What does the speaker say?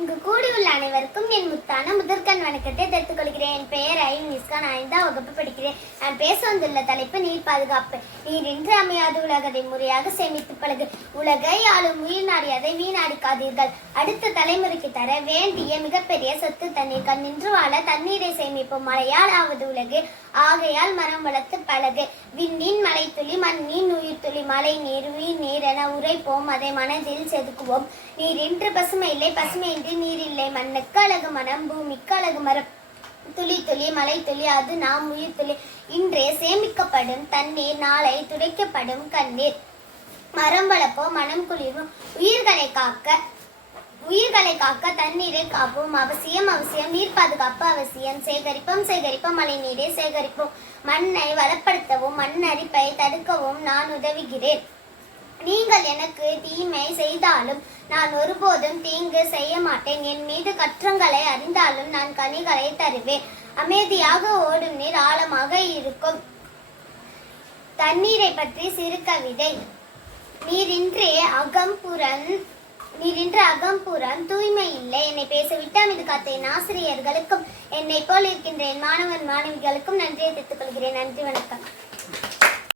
இங்கு கூடியுள்ள அனைவருக்கும் என் முத்தான முதற்கண் வணக்கத்தை தெரிவித்துக் கொள்கிறேன். என் பெயர் ஐனிஸ்கா. நான் 5ஆம் வகுப்பு படிக்கிறேன். நான் பேச வந்துள்ள தலைப்பு நீர் பாதுகாப்பு. நீர் இன்று அமையாது உலகத்தை முறையாக சேமித்து பழகு. உலகை ஆளும் உயிர் நாடி அதை வீணாடிக்காதீர்கள். அடுத்த தலைமுறைக்கு தர வேண்டிய மிகப்பெரிய சொத்து தண்ணீர். கண்ணின்று வாழ தண்ணீரை சேமிப்போம். மழையால் ஆவது உலகு, ஆகையால் மரம் வளர்த்து பழகு. விண்ணின் மழை துளி, மண்ணின் உயிர் துளி, மழை நீர் உயிர் நீர் என உரைப்போம், அதை மனதில் செதுக்குவோம். நீர் இன்று பசுமை இல்லை, பசுமை இன்றி நீர் இல்லை. மண்ணுக்கு அழகு மனம், பூமிக்கு அழகு மரம். துளி துளி மழை துளி, அது நாம் உயிர் துளி. இன்றே சேமிக்கப்படும் தண்ணீர், நாளை துடைக்கப்படும் கண்ணீர். மரம் வளர்ப்போம், மனம் குளிர்வோம். உயிர்களை காக்க தண்ணீரை காப்போம். அவசியம் அவசியம், நீர் பாதுகாப்பு அவசியம். சேகரிப்போம் மழை நீரை சேகரிப்போம். மண்ணை வளப்படுத்தவும் மண் அரிப்பை தடுக்கவும் நான் உதவுகிறேன். நீங்கள் எனக்கு தீமை செய்தாலும் நான் ஒருபோதும் தீங்கு செய்ய மாட்டேன். என் மீது கற்றங்களை அறிந்தாலும் நான் கனிகளை தருவேன். அமைதியாக ஓடும் நீர் ஆழமாக இருக்கும். தண்ணீரை பற்றி சிறு கவிதை. நீரின்றி அகம்புறம் தூய்மை இல்லை. என்னை பேசவிட்ட அமைதி காத்த என் ஆசிரியர்களுக்கும் என்னை போல் இருக்கின்ற என் மாணவன் மாணவிகளுக்கும் நன்றியை தெரிவித்துக் கொள்கிறேன். நன்றி, வணக்கம்.